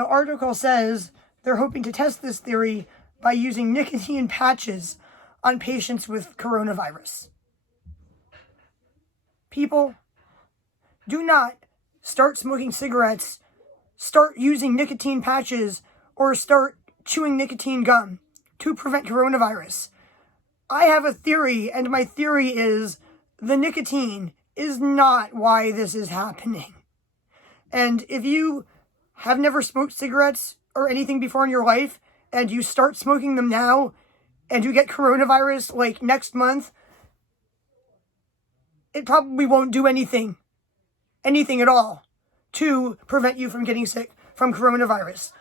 The article says they're hoping to test this theory by using nicotine patches on patients with coronavirus. People, do not start smoking cigarettes, start using nicotine patches, or start chewing nicotine gum to prevent coronavirus. I have a theory, and my theory is the nicotine is not why this is happening. And if you have never smoked cigarettes or anything before in your life, and you start smoking them now, and you get coronavirus like next month, it probably won't do anything at all to prevent you from getting sick from coronavirus.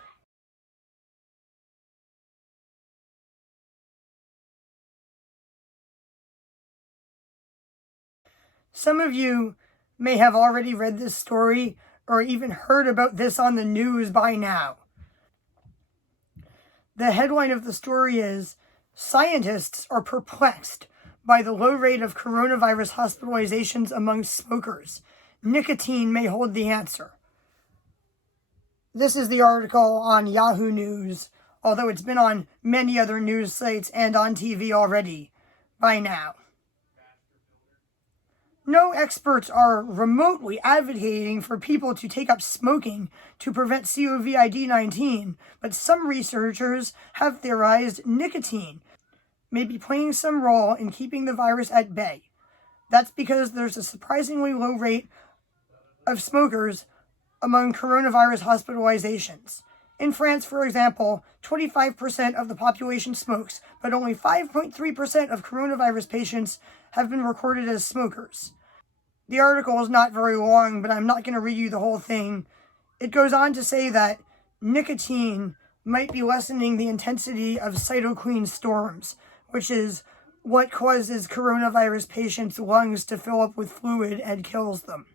Some of you may have already read this story or even heard about this on the news by now. The headline of the story is, "Scientists are perplexed by the low rate of coronavirus hospitalizations among smokers. Nicotine may hold the answer." This is the article on Yahoo News, although it's been on many other news sites and on TV already by now. No experts are remotely advocating for people to take up smoking to prevent COVID-19, but some researchers have theorized nicotine may be playing some role in keeping the virus at bay. That's because there's a surprisingly low rate of smokers among coronavirus hospitalizations. In France, for example, 25% of the population smokes, but only 5.3% of coronavirus patients have been recorded as smokers. The article is not very long, but I'm not going to read you the whole thing. It goes on to say that nicotine might be lessening the intensity of cytokine storms, which is what causes coronavirus patients' lungs to fill up with fluid and kills them.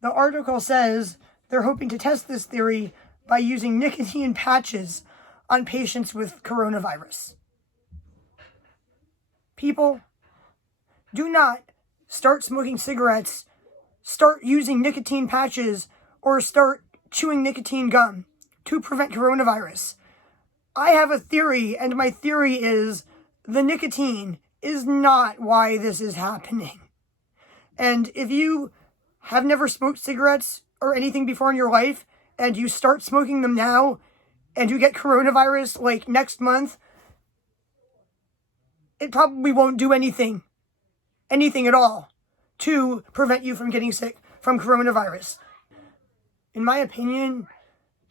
The article says they're hoping to test this theory by using nicotine patches on patients with coronavirus. People, do not start smoking cigarettes, start using nicotine patches, or start chewing nicotine gum to prevent coronavirus. I have a theory, and my theory is the nicotine is not why this is happening. And if you have never smoked cigarettes or anything before in your life, and you start smoking them now, and you get coronavirus like next month, it probably won't do anything at all to prevent you from getting sick from coronavirus. In my opinion,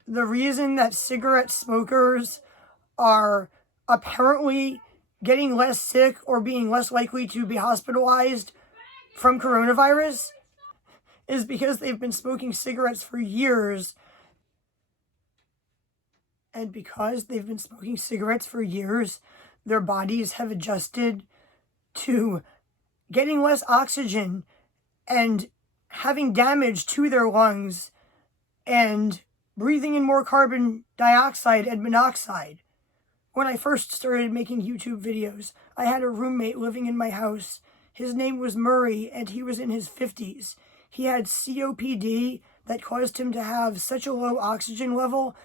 the reason that cigarette smokers are apparently getting less sick or being less likely to be hospitalized from coronavirus is because they've been smoking cigarettes for years. And because they've been smoking cigarettes for years, their bodies have adjusted to getting less oxygen and having damage to their lungs and breathing in more carbon dioxide and monoxide. When I first started making YouTube videos, I had a roommate living in my house. His name was Murray, and he was in his 50s. He had COPD that caused him to have such a low oxygen level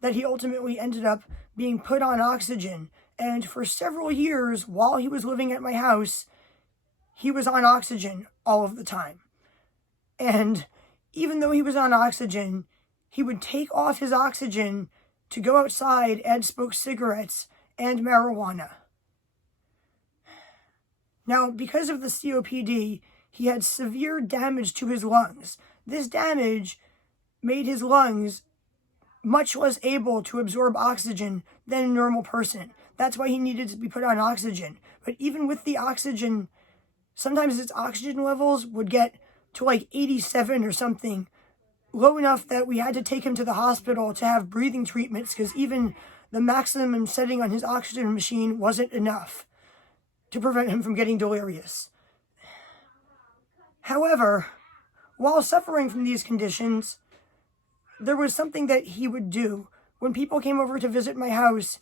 that he ultimately ended up being put on oxygen. And for several years, while he was living at my house, he was on oxygen all of the time. And even though he was on oxygen, he would take off his oxygen to go outside and smoke cigarettes and marijuana. Now, because of the COPD, he had severe damage to his lungs. This damage made his lungs much less able to absorb oxygen than a normal person. That's why he needed to be put on oxygen. But even with the oxygen, sometimes his oxygen levels would get to like 87 or something, low enough that we had to take him to the hospital to have breathing treatments because even the maximum setting on his oxygen machine wasn't enough to prevent him from getting delirious. However, while suffering from these conditions, there was something that he would do. When people came over to visit my house,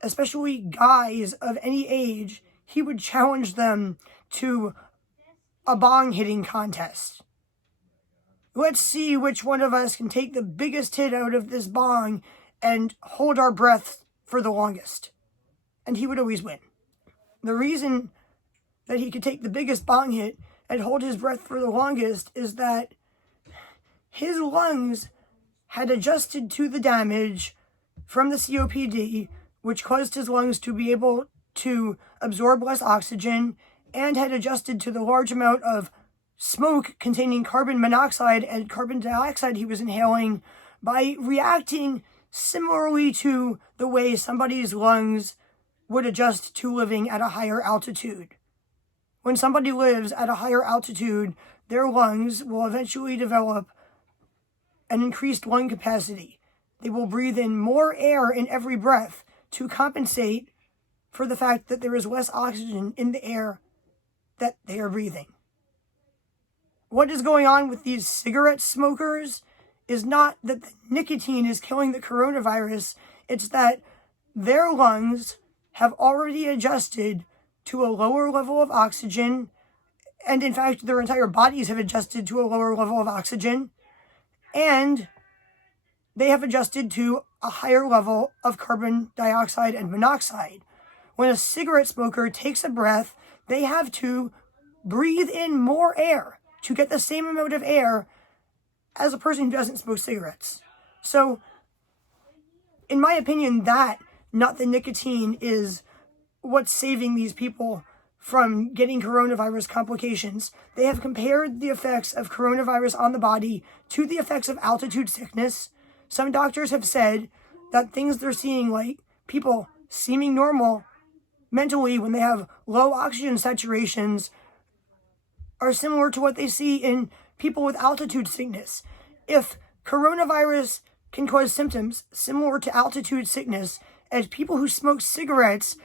especially guys of any age, he would challenge them to a bong hitting contest. let's see which one of us can take the biggest hit out of this bong and hold our breath for the longest. And he would always win. The reason that he could take the biggest bong hit and hold his breath for the longest is that his lungs had adjusted to the damage from the COPD, which caused his lungs to be able to absorb less oxygen, and had adjusted to the large amount of smoke containing carbon monoxide and carbon dioxide he was inhaling by reacting similarly to the way somebody's lungs would adjust to living at a higher altitude. When somebody lives at a higher altitude, their lungs will eventually develop an increased lung capacity. They will breathe in more air in every breath to compensate for the fact that there is less oxygen in the air that they are breathing. What is going on with these cigarette smokers is not that the nicotine is killing the coronavirus, it's that their lungs have already adjusted to a lower level of oxygen, and in fact, their entire bodies have adjusted to a lower level of oxygen, and they have adjusted to a higher level of carbon dioxide and monoxide. When a cigarette smoker takes a breath, they have to breathe in more air to get the same amount of air as a person who doesn't smoke cigarettes. So, in my opinion, that, not the nicotine, is what's saving these people from getting coronavirus complications. They have compared the effects of coronavirus on the body to the effects of altitude sickness. Some doctors have said that things they're seeing, like people seeming normal mentally when they have low oxygen saturations, are similar to what they see in people with altitude sickness. If coronavirus can cause symptoms similar to altitude sickness, as people who smoke cigarettes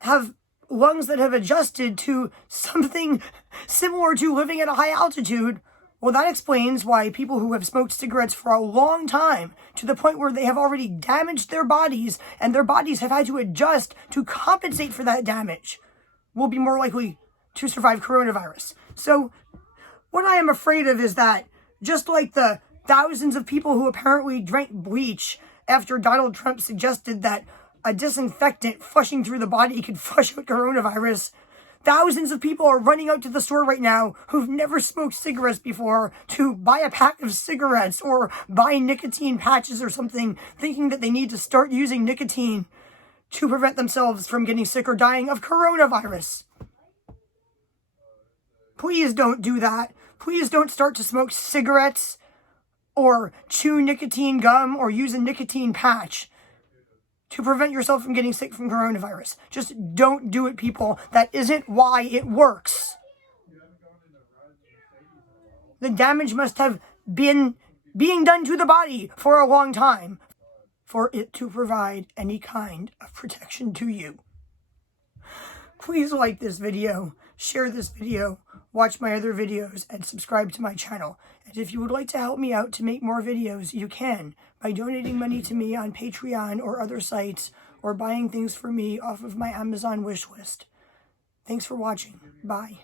have lungs that have adjusted to something similar to living at a high altitude, well, that explains why people who have smoked cigarettes for a long time, to the point where they have already damaged their bodies, and their bodies have had to adjust to compensate for that damage, will be more likely to survive coronavirus. So, what I am afraid of is that, just like the thousands of people who apparently drank bleach after Donald Trump suggested that a disinfectant flushing through the body could flush out coronavirus, thousands of people are running out to the store right now who've never smoked cigarettes before to buy a pack of cigarettes or buy nicotine patches or something, thinking that they need to start using nicotine to prevent themselves from getting sick or dying of coronavirus. Please don't do that. Please don't start to smoke cigarettes or chew nicotine gum or use a nicotine patch to prevent yourself from getting sick from coronavirus. Just don't do it, people. That isn't why it works. The damage must have been being done to the body for a long time for it to provide any kind of protection to you. Please like this video, share this video, watch my other videos, and subscribe to my channel. And if you would like to help me out to make more videos, you can by donating money to me on Patreon or other sites, or buying things for me off of my Amazon wish list. Thanks for watching. Bye.